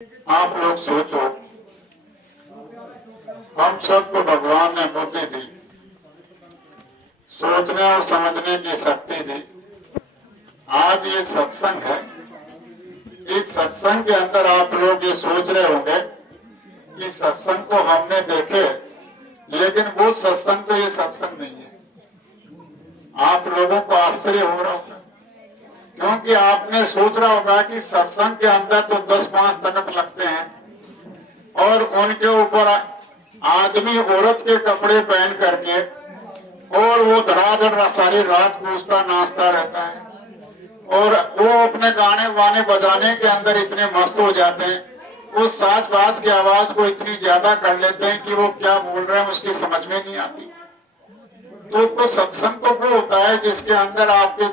आप लोग सोचो, हम सबको भगवान ने बुद्धि दी, सोचने और समझने की शक्ति दी। आज ये सत्संग है, इस सत्संग के अंदर आप लोग ये सोच रहे होंगे कि सत्संग को हमने देखे, लेकिन वो सत्संग तो ये सत्संग नहीं है। आप लोगों को आश्चर्य हो रहा होगा, क्योंकि आपने सोच रहा होगा कि सत्संग के अंदर तो 10-5 तख्त लगते हैं और उनके ऊपर आदमी औरत के कपड़े पहन करके और वो धड़ाधड़ सारी रात कूदता नाचता रहता है और वो अपने गाने वाने बजाने के अंदर इतने मस्त हो जाते हैं, उस साज बाज की आवाज को इतनी ज्यादा कर लेते हैं कि वो क्या बोल रहे हैं उसकी समझ में नहीं आती। तो सत्संग तो वो होता है जिसके अंदर आपके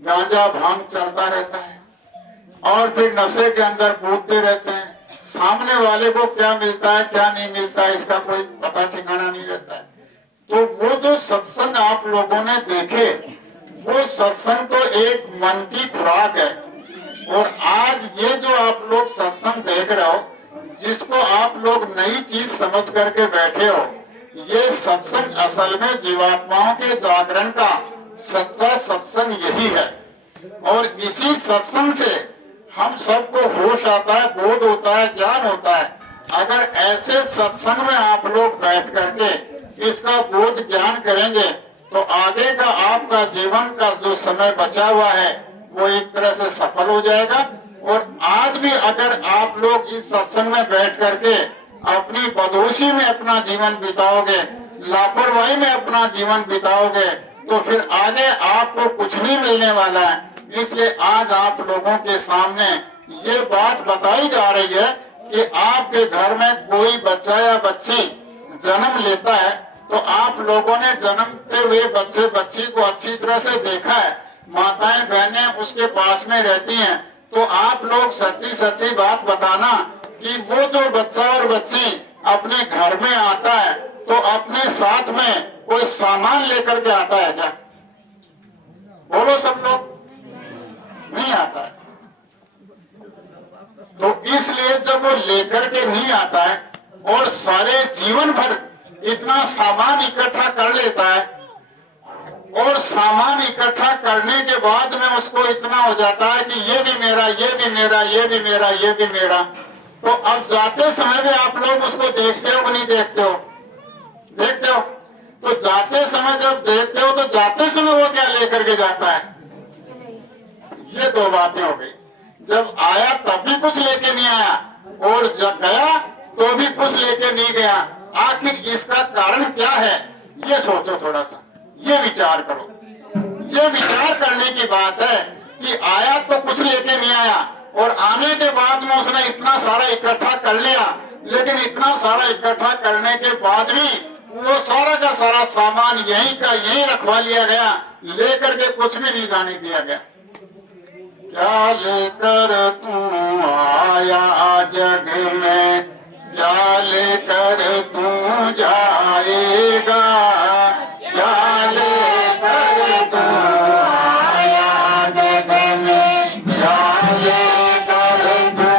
गांजा भांग चलता रहता है और फिर नशे के अंदर कूदते रहते हैं। सामने वाले को क्या मिलता है क्या नहीं मिलता है इसका कोई पता ठिकाना नहीं रहता है। तो वो जो सत्संग आप लोगों ने देखे, वो सत्संग तो एक मन की खुराक है। और आज ये जो आप लोग सत्संग देख रहे हो, जिसको आप लोग नई चीज समझ करके बैठे हो, ये सत्संग असल में जीवात्माओं के जागरण का सच्चा सत्संग यही है। और इसी सत्संग से हम सबको होश आता है, बोध होता है, ज्ञान होता है। अगर ऐसे सत्संग में आप लोग बैठ करके इसका बोध ज्ञान करेंगे तो आगे का आपका जीवन का जो समय बचा हुआ है वो एक तरह से सफल हो जाएगा। और आज भी अगर आप लोग इस सत्संग में बैठ करके अपनी बदहोशी में अपना जीवन बिताओगे, लापरवाही में अपना जीवन बिताओगे, तो फिर आगे आपको कुछ नहीं मिलने वाला है। इसलिए आज आप लोगों के सामने ये बात बताई जा रही है कि आपके घर में कोई बच्चा या बच्ची जन्म लेता है तो आप लोगों ने जन्मते हुए बच्चे बच्ची को अच्छी तरह से देखा है, माताएं बहनें उसके पास में रहती हैं। तो आप लोग सच्ची सच्ची बात बताना कि वो जो बच्चा और बच्ची अपने घर में आता है तो अपने साथ में कोई सामान लेकर के आता है क्या? बोलो सब लोग, नहीं आता है। तो इसलिए जब वो लेकर के नहीं आता है और सारे जीवन भर इतना सामान इकट्ठा कर लेता है और सामान इकट्ठा करने के बाद में उसको इतना हो जाता है कि ये भी मेरा, ये भी मेरा, ये भी मेरा, ये भी मेरा। तो अब जाते समय भी आप लोग उसको देखते हो कि नहीं देखते हो? देखते हो। तो जाते समय जब देखते हो तो जाते समय वो क्या लेकर के जाता है? ये दो बातें हो गई। जब आया तब भी कुछ लेके नहीं आया और जब गया तो भी कुछ लेके नहीं गया। आखिर इसका कारण क्या है? ये सोचो, थोड़ा सा ये विचार करो। ये विचार करने की बात है कि आया तो कुछ लेके नहीं आया और आने के बाद में उसने इतना सारा इकट्ठा कर लिया, लेकिन इतना सारा इकट्ठा करने के बाद भी वो सारा का सारा सामान यहीं का यहीं रखवा लिया गया, लेकर के कुछ भी नहीं जाने दिया गया। क्या लेकर तू आया जग में, क्या लेकर तू जाएगा, क्या लेकर तू आया जग में, क्या लेकर तू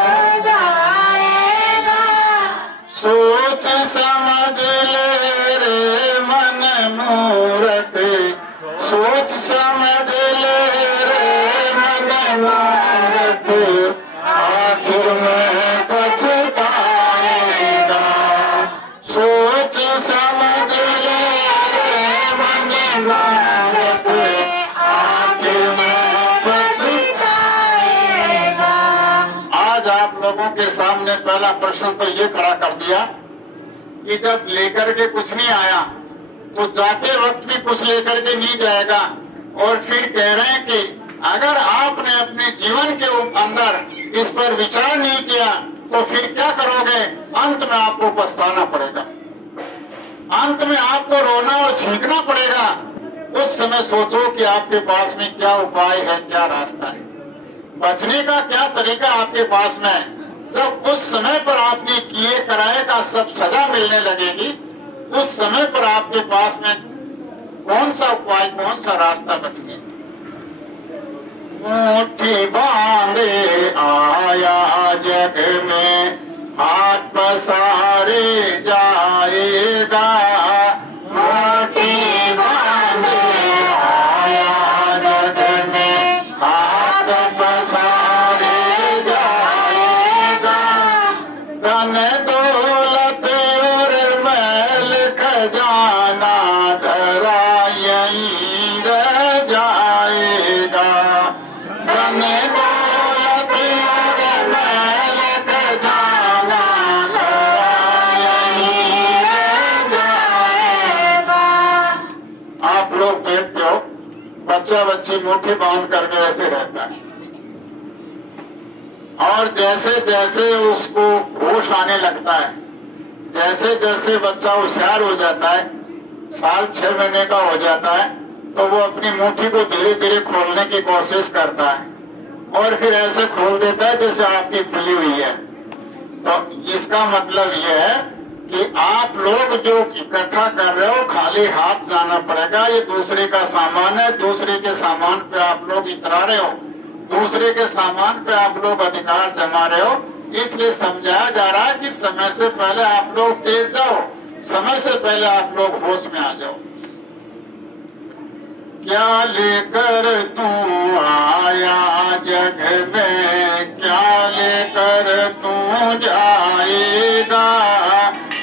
जाएगा। सोच समझ ले रे मन मूरख, सोच समझ ले रे मन मूरख, आखिर में पछताएगा। सोच समझ ले रे मन मूरख, आखिर में पछताएगा। आज आप लोगों के सामने पहला प्रश्न तो ये खड़ा कर दिया कि जब लेकर के कुछ नहीं आया तो जाते वक्त भी कुछ लेकर के नहीं जाएगा। और फिर कह रहे हैं कि अगर आपने अपने जीवन के अंदर इस पर विचार नहीं किया तो फिर क्या करोगे? अंत में आपको पछताना पड़ेगा, अंत में आपको रोना और छींकना पड़ेगा। उस समय सोचो कि आपके पास में क्या उपाय है, क्या रास्ता है, बचने का क्या तरीका आपके पास में है। जब उस समय पर आपने किए कराए का सब सजा मिलने लगेगी, उस समय पर आपके पास में कौन सा उपाय, कौन सा रास्ता बचने? मुट्ठी बांधे आया जग में जाएगा, मुट्ठी बांधे आया जग में, हाथ पसारे जाएगा। धन दौलत और महल खजाना धरा यहीं रह जाएगा। धन दौलत और महल खजाना धरा यहीं रह जाएगा। आप लोग देखते हो बच्चा बच्ची मुट्ठी बांध करके ऐसे रहता है, और जैसे जैसे उसको होश आने लगता है, जैसे जैसे बच्चा होशियार हो जाता है, साल 6 महीने का हो जाता है, तो वो अपनी मुट्ठी को धीरे धीरे खोलने की कोशिश करता है, और फिर ऐसे खोल देता है जैसे आपकी खुली हुई है। तो इसका मतलब यह है कि आप लोग जो इकट्ठा कर रहे हो खाली हाथ जाना पड़ेगा। ये दूसरे का सामान है, दूसरे के सामान पे आप लोग इतरा रहे हो, दूसरे के सामान पे आप लोग अधिकार जमा रहे हो। इसलिए समझाया जा रहा है कि समय से पहले आप लोग तेज जाओ, समय से पहले आप लोग होश में आ जाओ। क्या लेकर तू आया जग में, क्या लेकर तू जाएगा,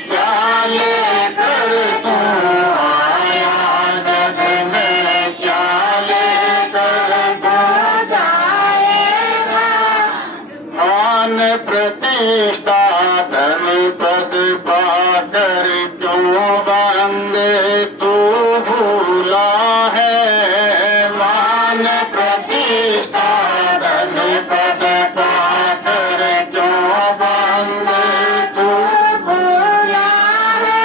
क्या लेकर तू आया जग में, क्या लेकर तू जाएगा। मान प्रतिष्ठा धन पद पाकर क्यों बंदे तू भूला है। मान प्रतिष्ठा धन पद पाकर क्यों बंदे तू भूला है।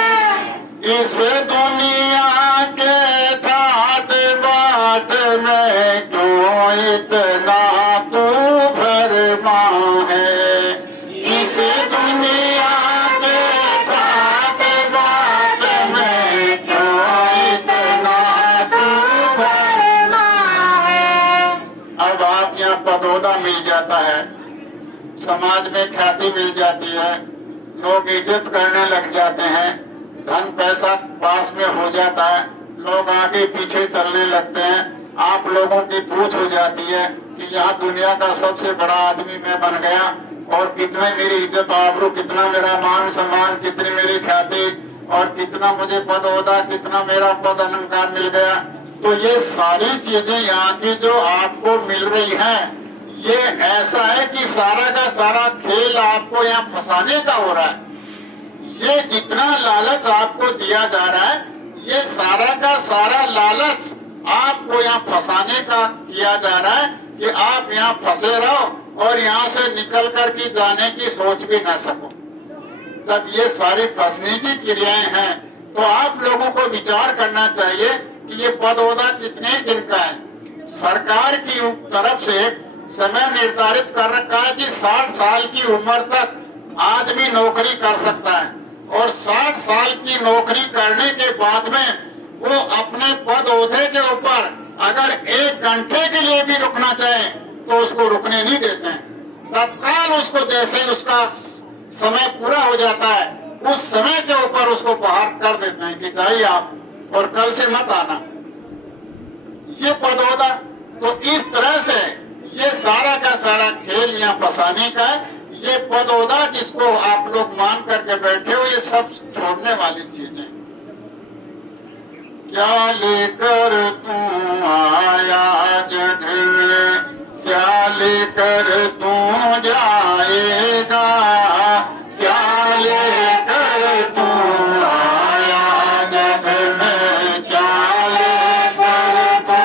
इस दुनिया के ठाट बाट में क्यों इतना तू भरमा है। इस दुनिया के ठाट बाट में क्यों इतना तू भरमा है। अब आप यहाँ पदोदा मिल जाता है, समाज में ख्याति मिल जाती है, लोग इज्जत करने लग जाते हैं, धन पैसा पास में हो जाता है, लोग आगे पीछे चलने लगते हैं। आप लोगों की पूछ हो जाती है कि यहाँ दुनिया का सबसे बड़ा आदमी मैं बन गया, और कितने मेरी इज्जत आबरू, कितना मेरा मान सम्मान, कितनी मेरी ख्याति, और कितना मुझे पद ओहदा, कितना मेरा पद अलंकार मिल गया। तो ये सारी चीजें यहाँ की जो आपको मिल रही हैं, ये ऐसा है कि सारा का सारा खेल आपको यहाँ फंसाने का हो रहा है। ये जितना लालच आपको दिया जा रहा है, ये सारा का सारा लालच आपको यहाँ फंसाने का किया जा रहा है कि आप यहाँ फंसे रहो और यहाँ से निकल कर के जाने की सोच भी न सको। तब ये सारी फंसने की क्रियाएं हैं। तो आप लोगों को विचार करना चाहिए कि ये पद ओहदा कितने दिन का है। सरकार की तरफ से समय निर्धारित कर रखा है कि 60 साल की उम्र तक आदमी नौकरी कर सकता है, और 60 साल की नौकरी करने के बाद में वो अपने पद ओहदे के ऊपर अगर 1 घंटे के लिए भी रुकना चाहे तो उसको रुकने नहीं देते हैं। तत्काल उसको जैसे ही उसका समय पूरा हो जाता है, उस समय के ऊपर उसको बाहर कर देते हैं कि जाइए आप, और कल से मत आना। ये पद ओहदा, तो इस तरह से ये सारा का सारा खेल यहाँ फंसाने का है। ये पद ओहदा जिसको आप लोग मान करके बैठे हो, ये सब छोड़ने वाली चीजें। क्या लेकर तू आया जग में, क्या लेकर तू जाएगा, क्या लेकर तू आया जग में, क्या लेकर तू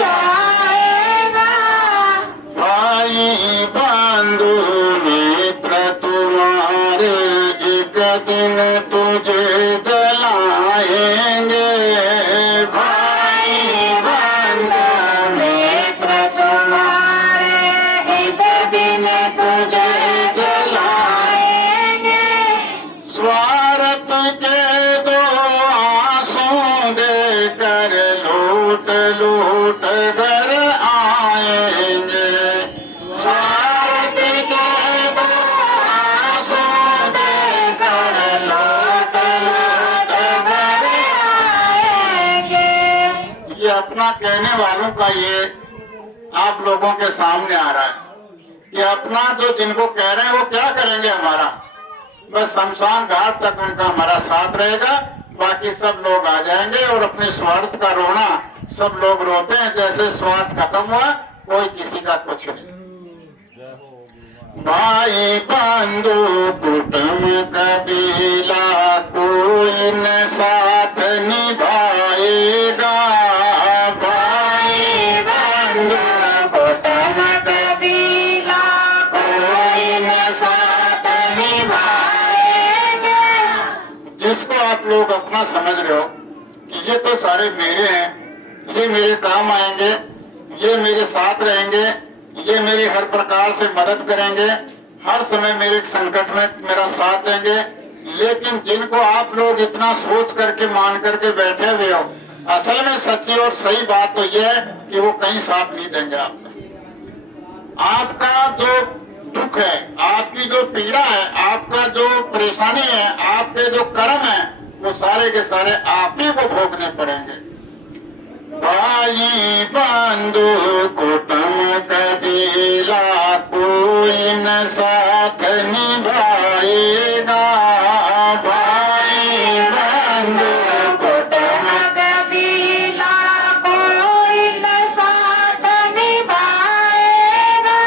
जाएगा। भाई बंधु मित्र तुम्हारे एक दिन तुझे जलाएंगे। भाई बंधु मित्र तुम्हारे एक दिन तुझे अपना कहने वालों का ये आप लोगों के सामने आ रहा है कि अपना जो जिनको कह रहे हैं वो क्या करेंगे हमारा, बस शमशान घाट तक उनका हमारा साथ रहेगा, बाकी सब लोग आ जाएंगे और अपने स्वार्थ का रोना सब लोग रोते हैं, जैसे स्वार्थ खत्म हुआ कोई किसी का कुछ नहीं। भाई बंधु कुटुंब कबीला कोई न साथ निभाएगा, भाई बंधु कुटुंब कबीला कोई न साथ निभाएगा। जिसको आप लोग अपना समझ रहे हो कि ये तो सारे मेरे हैं, ये मेरे काम आएंगे, ये मेरे साथ रहेंगे, ये मेरी हर प्रकार से मदद करेंगे, हर समय मेरे संकट में मेरा साथ देंगे, लेकिन जिनको आप लोग इतना सोच करके मान करके बैठे हुए हो, असल में सच्ची और सही बात तो यह है कि वो कहीं साथ नहीं देंगे आपका। आपका जो दुख है, आपकी जो पीड़ा है, आपका जो परेशानी है, आपके जो कर्म है, वो सारे के सारे आप ही को भोगने पड़ेंगे। भाई बंधु कुटुंब कबीला कोई न साथ निभाएगा, भाई बंधु कुटुंब कबीला कोई न साथ निभाएगा।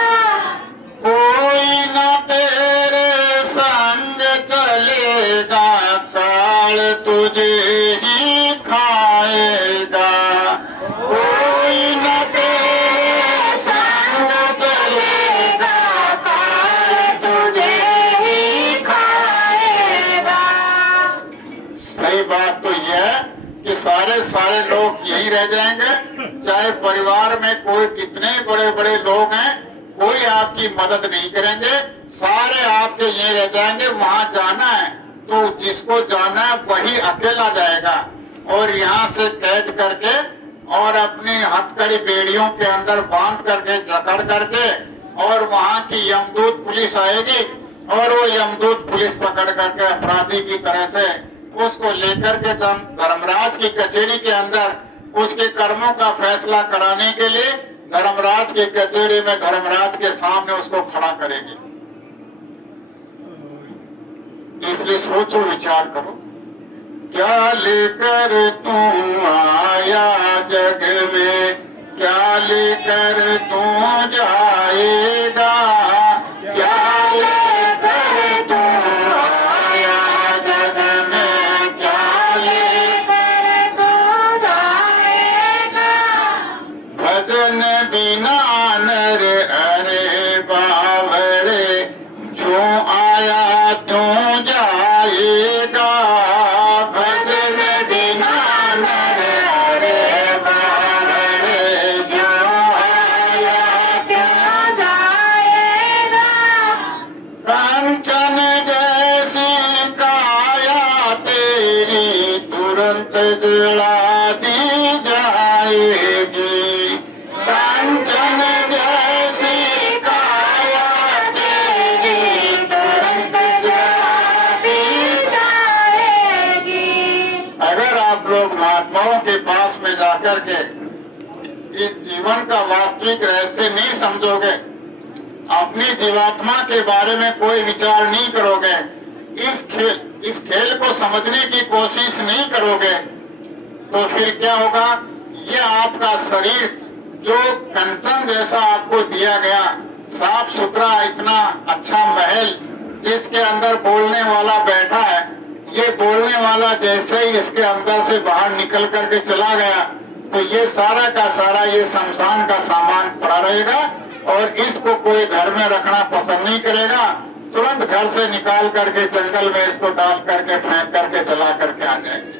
कोई न तेरे संग चलेगा, काल तुझे ही खाएगा, कोई न तेरे संग चलेगा, काल तुझे ही खाएगा। सही बात तो यह है कि सारे लोग यही रह जाएंगे, चाहे परिवार में कोई कितने बड़े बड़े लोग हैं, कोई आपकी मदद नहीं करेंगे, सारे आपके यही रह जाएंगे। वहां जाना है तो जिसको जाना है वही अकेला जाएगा, और यहाँ से कैद करके और अपनी हथकड़ी बेड़ियों के अंदर बांध करके जकड़ करके, और वहाँ की यमदूत पुलिस आएगी और वो यमदूत पुलिस पकड़ करके अपराधी की तरह से उसको लेकर के धर्मराज की कचहरी के अंदर उसके कर्मों का फैसला कराने के लिए धर्मराज की कचहरी में धर्मराज के सामने उसको खड़ा करेगी। इसलिए सोचो, विचार करो, क्या लेकर तू आया जग में, क्या लेकर तू जाएगा, क्या लेकर तू आया जग में, क्या लेकर तू जाएगा। भजन बिना नर अरे बावड़े, जो आया तू जाएगा, जला दी जाएगी। कंचन जैसी काया तेरी तुरंत जला दी जाएगी। अगर आप लोग महात्माओं के पास में जाकर के इस जीवन का वास्तविक रहस्य नहीं समझोगे, अपनी जीवात्मा के बारे में कोई विचार नहीं करोगे, इस खेल को समझने की कोशिश नहीं करोगे, तो फिर क्या होगा? ये आपका शरीर जो कंचन जैसा आपको दिया गया, साफ सुथरा इतना अच्छा महल जिसके अंदर बोलने वाला बैठा है, ये बोलने वाला जैसे ही इसके अंदर से बाहर निकल करके चला गया, तो ये सारा का सारा ये शमशान का सामान पड़ा रहेगा, और इसको कोई घर में रखना पसंद नहीं करेगा, तुरंत घर से निकाल करके जंगल में इसको डाल करके फेंक करके जला करके आ जाएंगे।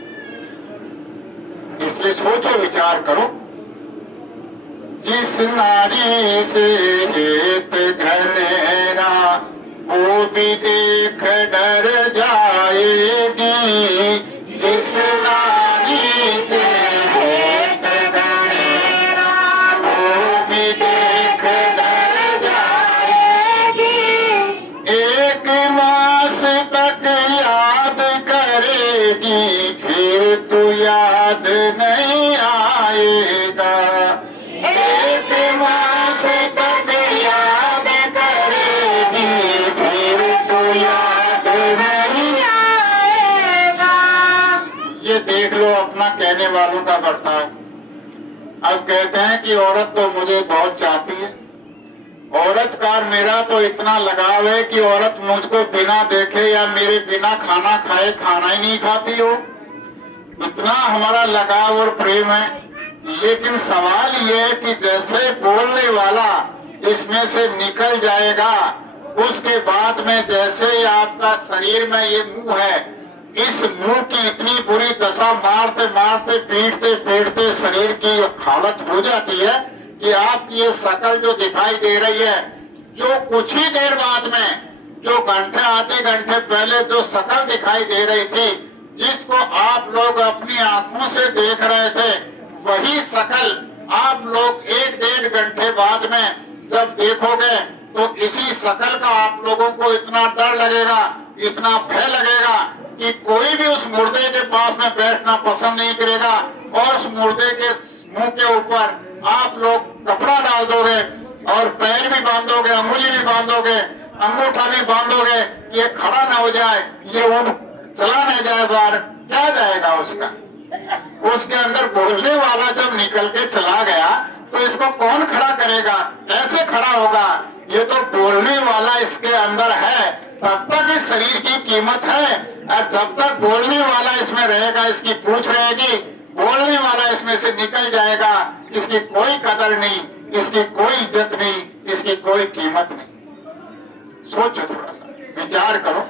इसलिए सोचो, विचार करो, जिस नारी से हेत घनेरा, वो भी देख डर जाएगी। जिस नारी से हेत घनेरा, वो भी देख डर जाएगी। एक मास तक याद करेगी, फिर तू याद नहीं आएगा। वालों का बर्ताव। अब कहते हैं कि औरत तो मुझे बहुत चाहती है, औरत का मेरा तो इतना लगाव है कि औरत मुझको बिना देखे या मेरे बिना खाना खाए खाना ही नहीं खाती हो, इतना हमारा लगाव और प्रेम है। लेकिन सवाल ये है कि जैसे बोलने वाला इसमें से निकल जाएगा, उसके बाद में जैसे ही आपका शरीर में ये मुंह है, इस मुंह की इतनी बुरी दशा मारते मारते पीटते पीटते शरीर की हालत हो जाती है कि आपकी ये शकल जो दिखाई दे रही है, जो कुछ ही देर बाद में, जो घंटे आधे घंटे पहले जो शकल दिखाई दे रही थी, जिसको आप लोग अपनी आंखों से देख रहे थे, वही शकल आप लोग 1-1.5 घंटे बाद में जब देखोगे तो इसी शकल का आप लोगों को इतना डर लगेगा, इतना भय लगेगा कि कोई भी उस मुर्दे के पास में बैठना पसंद नहीं करेगा। और उस मुर्दे के मुंह के ऊपर आप लोग कपड़ा डाल दोगे और पैर भी बांधोगे, अंगुली भी बांधोगे, अंगूठा भी बांधोगे, ये खड़ा न हो जाए, ये उठ चला न जाए बाहर, क्या जाएगा उसका। उसके अंदर बोलने वाला जब निकल के चला गया तो इसको कौन खड़ा करेगा, कैसे खड़ा होगा। ये तो बोलने वाला इसके अंदर है, तब तक इस शरीर की कीमत है, और जब तक बोलने वाला इसमें रहेगा, इसकी पूंछ रहेगी, बोलने वाला इसमें से निकल जाएगा, इसकी कोई कदर नहीं, इसकी कोई इज्जत नहीं, इसकी कोई कीमत नहीं। सोचो, थोड़ा सा विचार करो।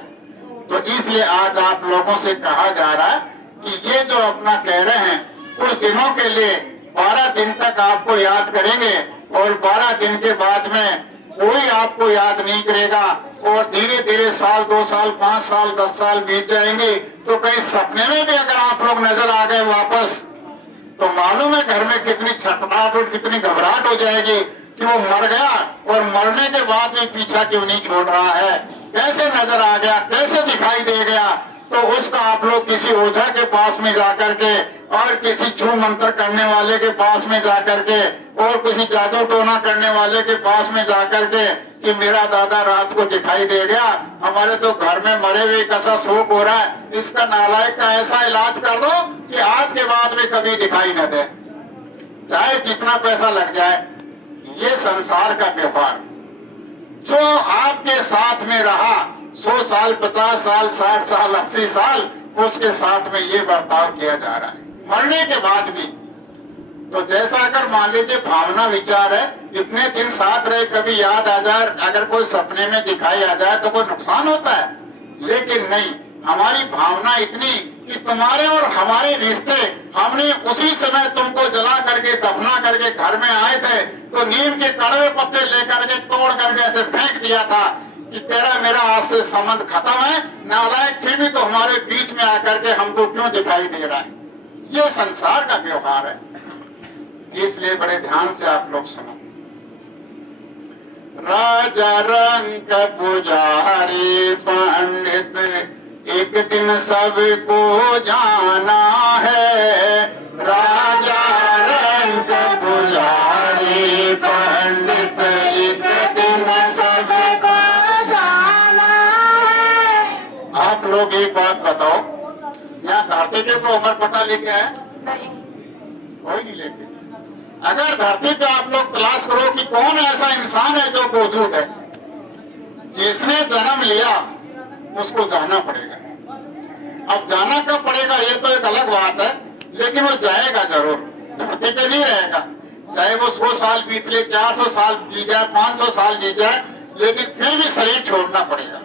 तो इसलिए आज आप लोगों से कहा जा रहा है कि ये जो अपना कह रहे हैं, कुछ दिनों के लिए 12 दिन तक आपको याद करेंगे और 12 दिन के बाद में कोई आपको याद नहीं करेगा, और धीरे धीरे साल, 2 साल, 5 साल, 10 साल बीत जाएंगे। तो कहीं सपने में भी अगर आप लोग नजर आ गए वापस, तो मालूम है घर में कितनी छटपटाहट और कितनी घबराहट हो जाएगी कि वो मर गया और मरने के बाद भी पीछा क्यों नहीं छोड़ रहा है, कैसे नजर आ गया, कैसे दिखाई दे गया। तो उसका आप लोग किसी ओझा के पास में जाकर के और किसी छू मंत्र करने वाले के पास में जाकर के और किसी जादू टोना करने वाले के पास में जाकर के कि मेरा दादा रात को दिखाई दे गया, हमारे तो घर में मरे हुए कैसा शोक हो रहा है, इसका नालायक का ऐसा इलाज कर दो कि आज के बाद में कभी दिखाई न दे, चाहे जितना पैसा लग जाए। ये संसार का व्यवहार जो आपके साथ में रहा 100 साल, 50 साल, 60 साल, 80 साल, उसके साथ में ये बर्ताव किया जा रहा है मरने के बाद भी। तो जैसा अगर मान लीजिए भावना विचार है, इतने दिन साथ रहे, कभी याद आ जाए, अगर कोई सपने में दिखाई आ जाए तो कोई नुकसान होता है। लेकिन नहीं, हमारी भावना इतनी कि तुम्हारे और हमारे रिश्ते, हमने उसी समय तुमको जला करके दफना करके घर में आए थे तो नीम के कड़वे पत्ते लेकर के तोड़ करके ऐसे फेंक दिया था कि तेरा मेरा आज से संबंध खत्म है, नालायक, फिर भी तो हमारे बीच में आकर के हमको क्यों दिखाई दे रहा है। ये संसार का व्यवहार है, इसलिए बड़े ध्यान से आप लोग सुनो। राजा रंग पुजारी पंडित, एक दिन सबको जाना है। राजा रंग पुजारी पंडित, एक दिन सबको जाना है। आप लोग एक बात बताओ, यहाँ धरती के को उम्र पता लेके आए? कोई नहीं लेके। अगर धरती पे आप लोग तलाश करो कि कौन ऐसा इंसान है जो मौजूद है, जिसने जन्म लिया, उसको जाना पड़ेगा। अब जाना कब पड़ेगा ये तो एक अलग बात है, लेकिन वो जाएगा जरूर, धरती पे नहीं रहेगा। चाहे वो 100 साल बीत ले, 400 साल जी जाए, 500 साल जी जाए, लेकिन फिर भी शरीर छोड़ना पड़ेगा।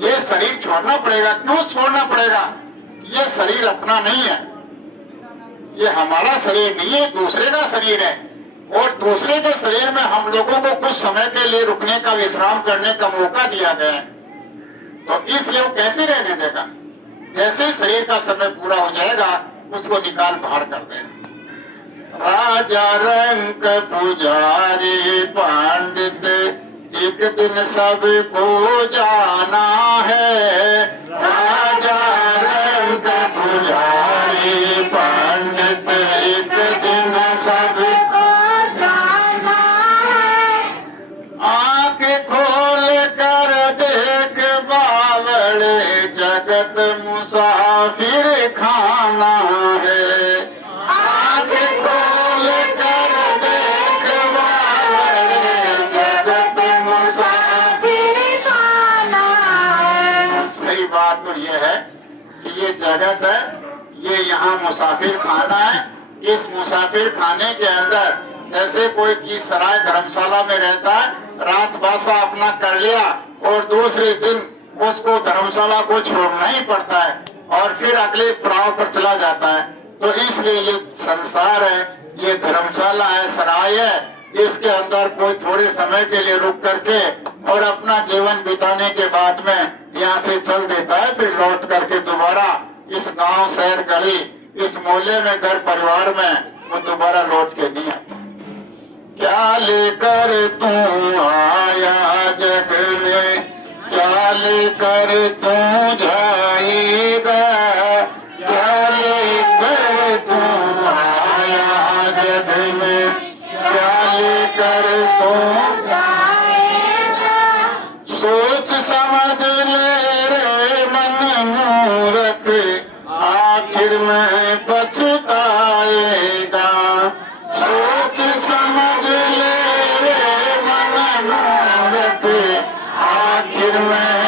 ये शरीर छोड़ना पड़ेगा। क्यों छोड़ना पड़ेगा? ये शरीर अपना नहीं है, ये हमारा शरीर नहीं है, दूसरे का शरीर है। और दूसरे के शरीर में हम लोगों को कुछ समय के लिए रुकने का, विश्राम करने का मौका दिया गया है। तो इसलिए वो कैसे रहने देगा? जैसे शरीर का समय पूरा हो जाएगा, उसको निकाल बाहर कर देगा। राजा रंग पुजारी पंडित, एक दिन सबको जाना है। राजा रंग पुजारी पंडित, एक दिन सबको जाना है। आंख खोल कर देख बावड़े, जगत मुसाफिर खाना है। बात तो ये है कि ये जगत है, ये यहाँ मुसाफिर खाना है। इस मुसाफिर खाने के अंदर जैसे कोई की सराय धर्मशाला में रहता है, रात बासा अपना कर लिया और दूसरे दिन उसको धर्मशाला को छोड़ना ही पड़ता है और फिर अगले पड़ाव पर चला जाता है। तो इसलिए ये संसार है, ये धर्मशाला है, सराय है, इसके अंदर कोई थोड़े समय के लिए रुक करके और अपना जीवन बिताने के बाद में यहाँ से चल देता है, फिर लौट करके दोबारा इस गांव, शहर, गली, इस मोहल्ले में, घर परिवार में वो दोबारा लौट के नहीं आता। क्या लेकर तू आया जग में, क्या लेकर तू जाएगा, क्या लेकर तू आया जग में, क्या लेकर तू जाएगा। सोच समझ ले रे मन मूर्ख, आखिर में पछताएगा। सोच समझ ले रे मन मूर्ख, आखिर में